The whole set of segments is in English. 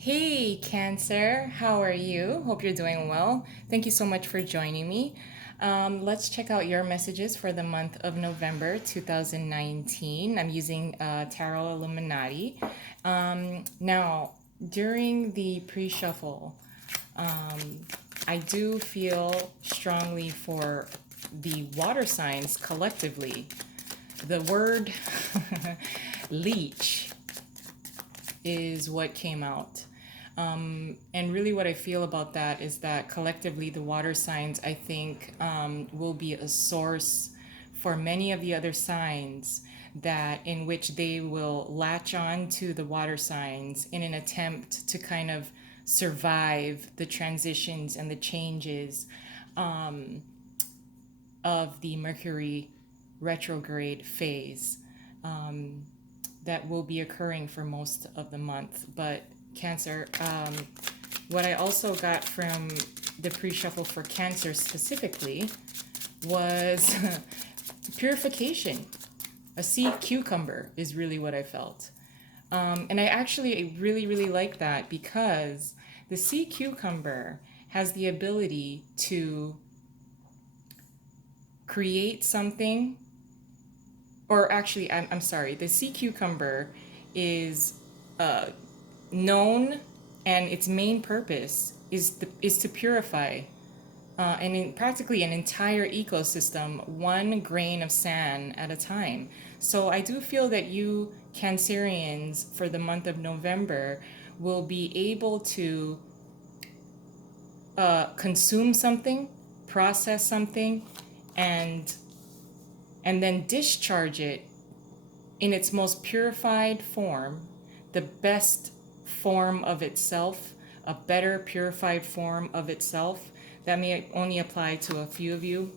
Hey, Cancer, how are you? Hope you're doing well. Thank you so much for joining me. Let's check out your messages for the month of November 2019. I'm using Tarot Illuminati. Now, during the pre shuffle, I do feel strongly for the water signs collectively. The word leech is what came out. And really, what I feel about that is that collectively, the water signs, I think, will be a source for many of the other signs that in which they will latch on to the water signs in an attempt to kind of survive the transitions and the changes of the Mercury retrograde phase that will be occurring for most of the month. But Cancer, what I also got from the pre-shuffle for Cancer specifically was purification. A sea cucumber is really what I felt. And I actually really like that because the sea cucumber has the ability to create something, or actually, I'm sorry, the sea cucumber is known, and its main purpose is to purify and in practically an entire ecosystem, one grain of sand at a time. So I do feel that you Cancerians for the month of November will be able to consume something, process something, and then discharge it in its most purified form, the best form of itself, a better purified form of itself. That may only apply to a few of you,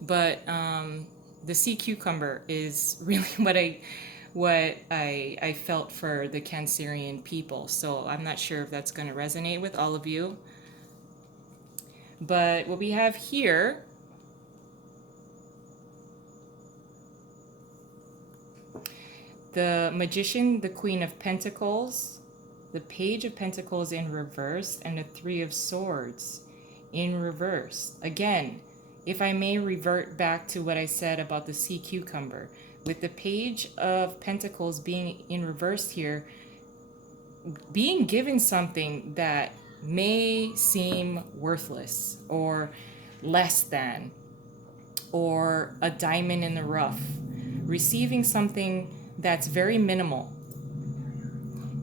but the sea cucumber is really what I felt for the Cancerian people. So I'm not sure if that's going to resonate with all of you. But what we have here, the Magician, the Queen of Pentacles, the Page of Pentacles in reverse, and the Three of Swords in reverse. Again, if I may revert back to what I said about the sea cucumber, with the Page of Pentacles being in reverse here, being given something that may seem worthless or less than, or a diamond in the rough, receiving something that's very minimal,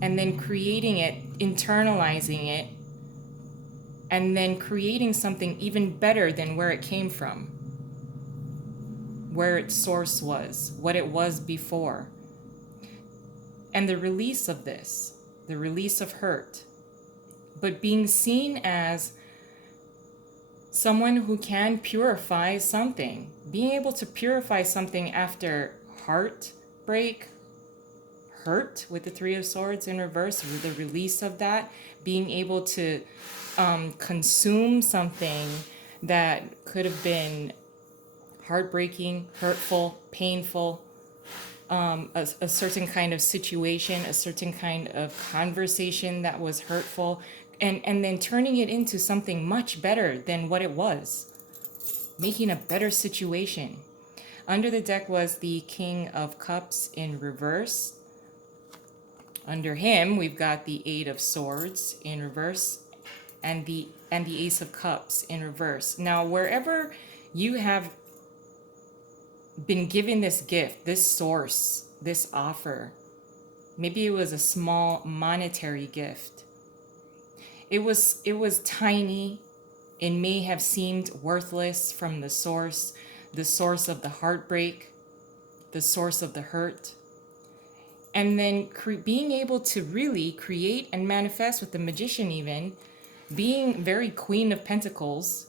and then creating it, internalizing it, and then creating something even better than where it came from, where its source was, what it was before. And the release of this, the release of hurt, but being seen as someone who can purify something, being able to purify something after heartbreak, hurt with the Three of Swords in reverse, the release of that, being able to consume something that could have been heartbreaking, hurtful, painful, a certain kind of situation, a certain kind of conversation that was hurtful, and then turning it into something much better than what it was, making a better situation. Under the deck was the King of Cups in reverse. Under him, we've got the Eight of Swords in reverse, and the Ace of Cups in reverse. Now, wherever you have been given this gift, this source, this offer, maybe it was a small monetary gift. It was tiny. It may have seemed worthless from the source of the heartbreak, the source of the hurt. And then being able to really create and manifest with the Magician, even being very Queen of Pentacles,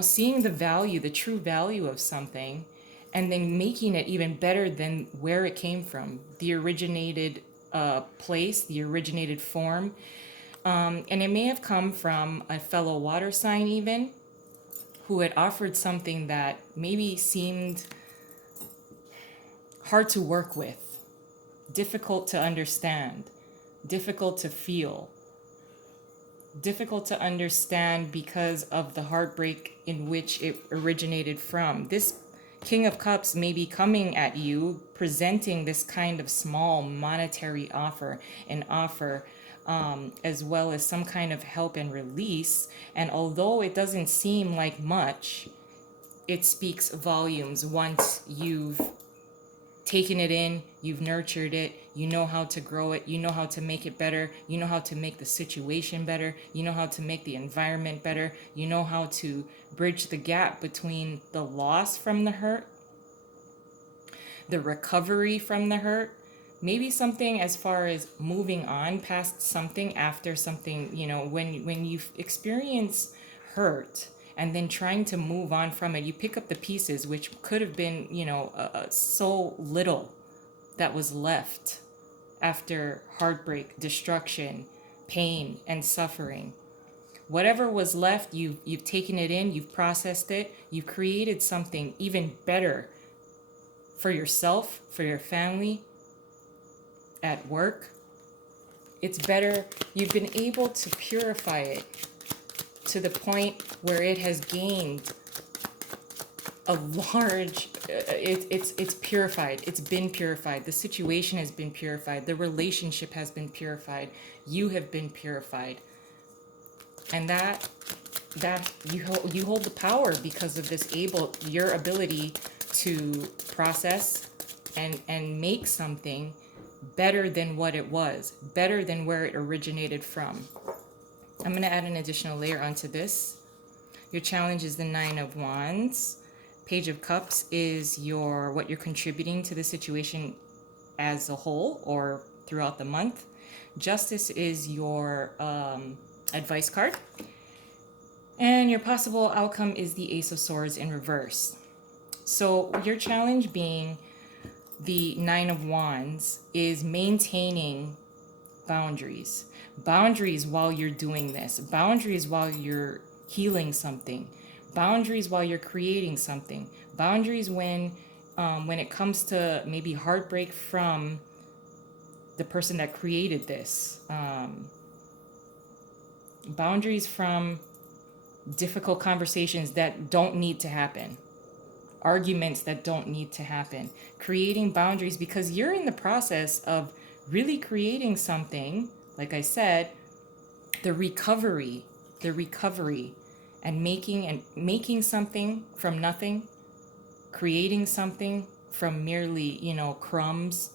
seeing the value, the true value of something, and then making it even better than where it came from, the originated place, the originated form. And it may have come from a fellow water sign even, who had offered something that maybe seemed hard to work with, difficult to understand, difficult to feel, difficult to understand because of the heartbreak in which it originated from. This King of Cups may be coming at you, presenting this kind of small monetary offer, an offer, as well as some kind of help and release. And although it doesn't seem like much, it speaks volumes once you've taken it in, you've nurtured it, you know how to grow it, you know how to make it better, you know how to make the situation better, you know how to make the environment better, you know how to bridge the gap between the loss from the hurt, the recovery from the hurt, maybe something as far as moving on past something after something, when you experience hurt and then trying to move on from it, you pick up the pieces, which could have been, so little that was left after heartbreak, destruction, pain, and suffering. Whatever was left, you've taken it in, you've processed it, you've created something even better for yourself, for your family, at work. It's better. You've been able to purify it to the point where it has gained a large, it's purified. It's been purified. The situation has been purified. The relationship has been purified. You have been purified. And that you hold the power because of your ability to process and make something better than what it was, better than where it originated from. I'm going to add an additional layer onto this. Your challenge is the 9 of Wands. Page of Cups is what you're contributing to the situation as a whole or throughout the month. Justice is your advice card. And your possible outcome is the Ace of Swords in reverse. So your challenge being the 9 of Wands is maintaining boundaries. Boundaries while you're doing this. Boundaries while you're healing something. Boundaries while you're creating something. Boundaries when it comes to maybe heartbreak from the person that created this. Boundaries from difficult conversations that don't need to happen. Arguments that don't need to happen. Creating boundaries because you're in the process of really creating something, like I said, the recovery and making something from nothing, creating something from merely, crumbs,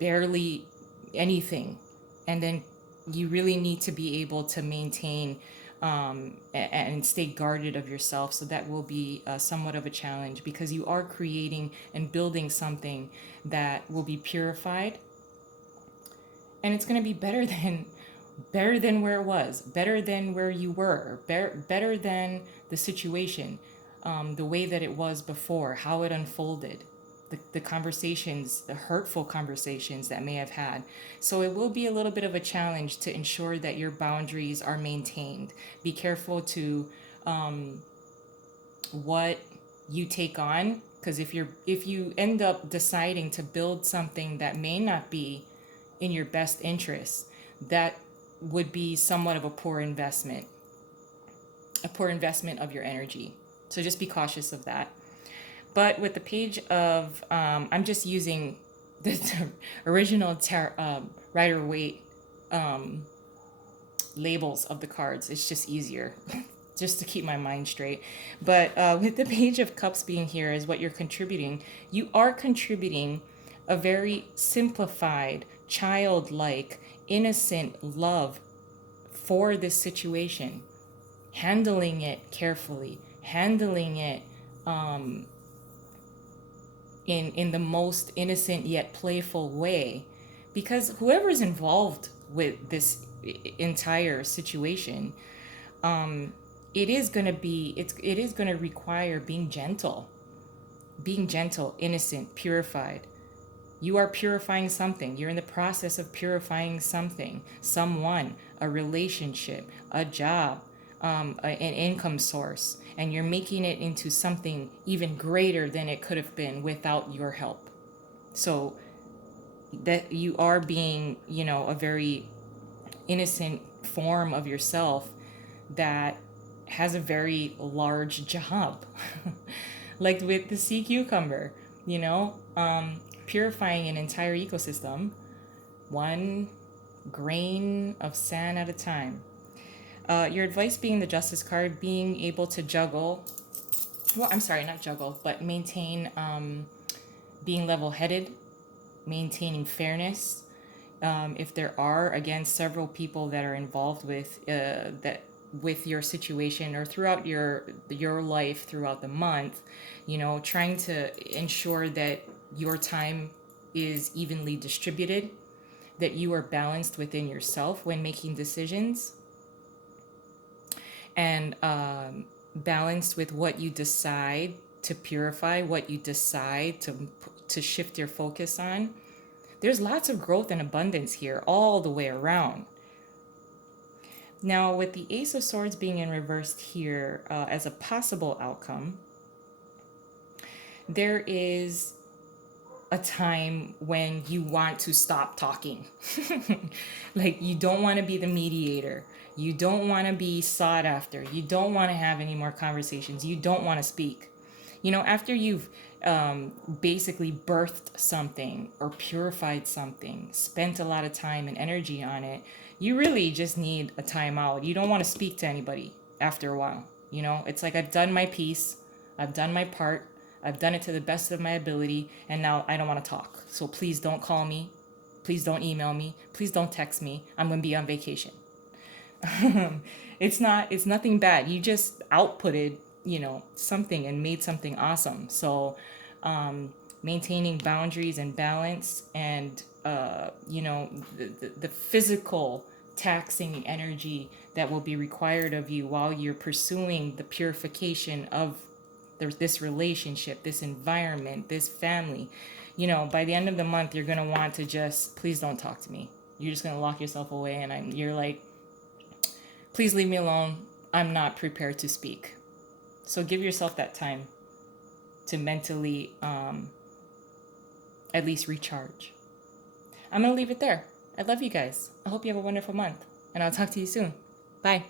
barely anything. And then you really need to be able to maintain and stay guarded of yourself. So that will be somewhat of a challenge because you are creating and building something that will be purified, and it's going to be better than where it was, better than where you were, better than the situation, the way that it was before, how it unfolded, the conversations, the hurtful conversations that may have had. So it will be a little bit of a challenge to ensure that your boundaries are maintained. Be careful to what you take on, because if you end up deciding to build something that may not be in your best interest, that would be somewhat of a poor investment of your energy. So just be cautious of that. But with the page of, I'm just using the original Rider-Waite labels of the cards. It's just easier, just to keep my mind straight. But with the page of Cups being here is what you're contributing. You are contributing a very simplified, childlike, innocent love for this situation. Handling it carefully, handling it in the most innocent yet playful way, because whoever's involved with this entire situation, it is going to require being gentle, innocent, purified. You are purifying something. You're in the process of purifying something, someone, a relationship, a job, an income source, and you're making it into something even greater than it could have been without your help. So that you are being, a very innocent form of yourself that has a very large job. Like with the sea cucumber, purifying an entire ecosystem, one grain of sand at a time. Your advice being the Justice card, being able to juggle, well, I'm sorry, not juggle, but maintain, being level headed, maintaining fairness. If there are, again, several people that are involved with your situation or throughout your life throughout the month, trying to ensure that your time is evenly distributed, that you are balanced within yourself when making decisions, and balanced with what you decide to purify, what you decide to shift your focus on. There's lots of growth and abundance here all the way around. Now, with the Ace of Swords being in reversed here as a possible outcome, there is a time when you want to stop talking. Like, you don't want to be the mediator. You don't want to be sought after. You don't want to have any more conversations. You don't want to speak. After you've basically birthed something or purified something, spent a lot of time and energy on it, you really just need a timeout. You don't want to speak to anybody after a while. It's like, I've done my piece, I've done my part, I've done it to the best of my ability, and now I don't want to talk. So please don't call me. Please don't email me. Please don't text me. I'm going to be on vacation. It's nothing bad. You just outputted, something and made something awesome. So, maintaining boundaries and balance, and, the physical taxing energy that will be required of you while you're pursuing the purification of this relationship, this environment, this family. By the end of the month, you're going to want to just, please don't talk to me. You're just going to lock yourself away, and you're like, please leave me alone. I'm not prepared to speak. So give yourself that time to mentally at least recharge. I'm going to leave it there. I love you guys. I hope you have a wonderful month, and I'll talk to you soon. Bye.